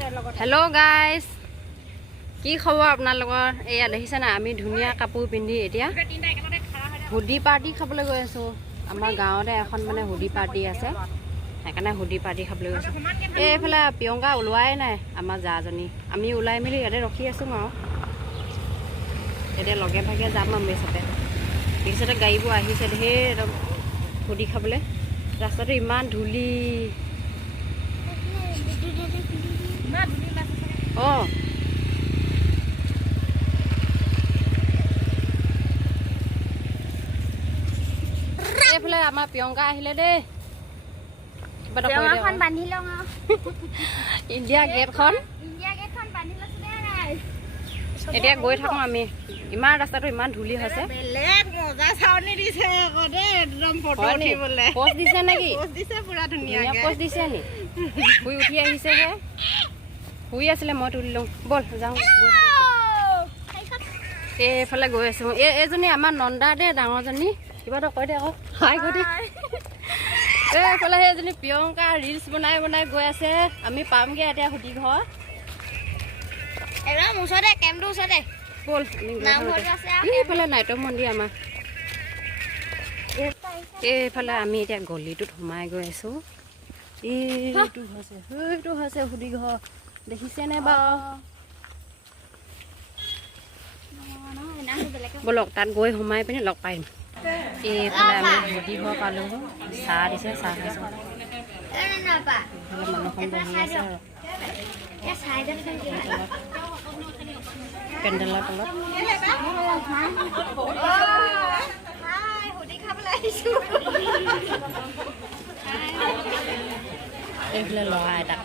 Hello' guys, কি খবৰ আপোনালোকৰ? এয়া দেখিছে না, আমি ধুনীয়া কাপোৰ পিন্ধি এতিয়া হুডি পাৰ্টি খাবলৈ গৈ আছোঁ। আমাৰ গাঁৱতে এখন মানে হুডি পাৰ্টি আছে, সেইকাৰণে হুডি পাৰ্টি খাবলৈ গৈছোঁ। এইফালে প্ৰিয়ংকা ওলোৱাই নাই, আমাৰ জাজনী। আমি ওলাই মেলি ইয়াতে ৰখি আছোঁ আৰু এতিয়া লগে ভাগে যাম আমি পিছতে গাড়ীবোৰ আহিছে ধেৰ একদম হুডি খাবলৈ। ৰাস্তাটো ইমান ধূলি। অঁ, এইফালে আমাৰ প্ৰিয়ংকা আহিলে দেই। কিবা এটা বান্ধি লওঁ ইণ্ডিয়া গেটখন এতিয়া গৈ থাকোঁ আমি। ইমান ৰাস্তাটো ইমান ধূলি হৈছে। পষ্ট দিছে নেকি? ধুনীয়া পষ্ট দিছে নি? শুই উঠি আহিছেহে, শুই আছিলে, মই তুলি লওঁ। ব'ল যাওঁ। এইফালে গৈ আছোঁ। এইজনী আমাৰ নন্দা দেই, ডাঙৰজনী। কিবা এটা কৈ দে আকৌ, হাই কৈ দে। এইফালে সেইজনী প্ৰিয়ংকা ৰিলচ বনাই বনাই গৈ আছে। আমি পামগৈ এতিয়া হুডি ঘৰ। একদম ওচৰতে, কেম্পটোৰ ওচৰতে। ব'ল এইফালে নাট্য মন্দিৰ আমাৰ। এইফালে আমি এতিয়া গলিটোত সোমাই গৈ আছোঁ। সেইটো হৈছে হুডি ঘৰ, দেখিছেনে বাৰু? ব'লক তাত গৈ সোমাই পিনি লগ পাইম। এইফালে আমি হুডি ঘৰ পালোঁ। চাহ দিছে, চাহ খাইছোঁ। মানুহখন বহি আছে আৰু পেণ্ডেলৰ তলত। এইফালে ল'ৰা এটা